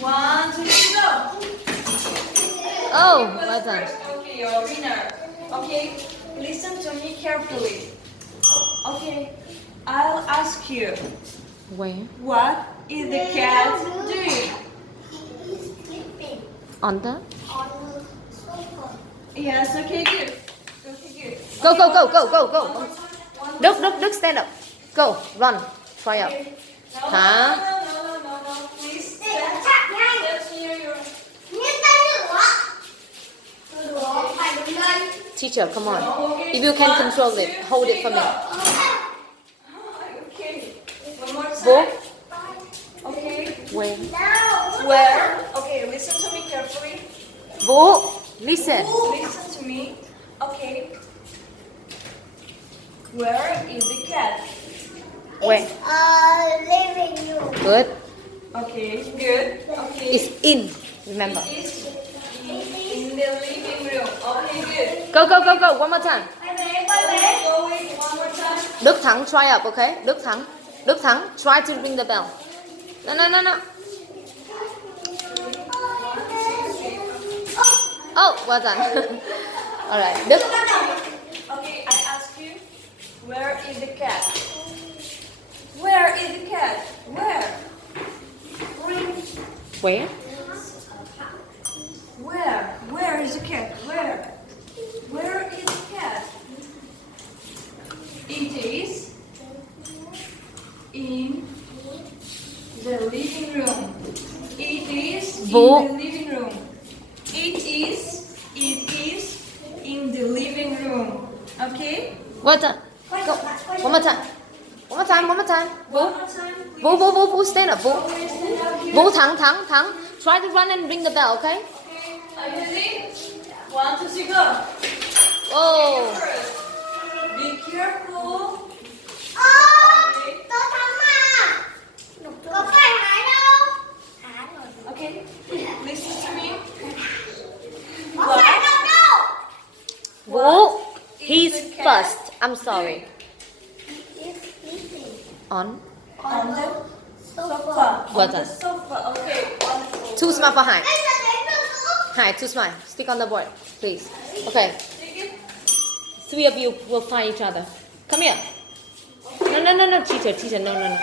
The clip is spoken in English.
1, 2, 3, go. Oh, well done. Okay, you're a winner. Okay, listen to me carefully. Okay, I'll ask you. Where? What is the cat doing? He's sleeping On the? on the sofa. Yes, okay, good. Okay, good. Go, go, go, Okay, go, go, one go. more time, one more Đức, time. Đức, Đức, stand up. Go, run. Try out. Okay. No, Thắng. no, please. Để nó chặt nhanh. Let's hear your... Nhấc tay nữa. Được, phải đứng lên. Teacher, come on. If you can control it, hold it for me. Okay. One more time. Bố. Okay. Where? Nào. Where? Okay, listen to me carefully. Vũ, listen. Listen to me. Okay. Where is the cat? Where? Living room. Good. Okay, good. Okay. It's in. Remember. It's in the living room. Okay, good. Go, go, go, go. One more time. Quay về, quay về. Go with one more time. Đức Thắng, try up, okay? Đức Thắng. Đức Thắng, try to ring the bell. No, no, no, no. Oh, well done. Alright, Đức. Okay, I ask you, where is the cat? Where is the cat? Where? Where? Where? Where is the cat? Where? Where is the cat? It is in the living room. It is Vũ. in the living room. It is in the living room. Okay? Well done. Go. One more time. One more time, one more time. Vũ. One more time, please. Vũ, Vũ, Vũ, Vũ, stand up, Vũ. Okay, stand up here. Vũ, Thắng, Thắng, Thắng. Try to run and ring the bell, okay? Okay, are you ready? 1, 2, 3, go. Oh. First, be careful. Tôi thắng mà. Có phải Hải đâu? Hải rồi. Okay, listen to me. Có phải đâu đâu. Vũ, he's first. I'm sorry. He's sleeping On. On the sofa. sofa. Well On the done. sofa. Okay, wonderful. Too smart for Hải. Anh sẽ đến được nữa. Hải, too smart. Stick on the board, please. Okay. Take it. 3 of you will find each other. Come here. No, no, no, no, teacher, no, no, no.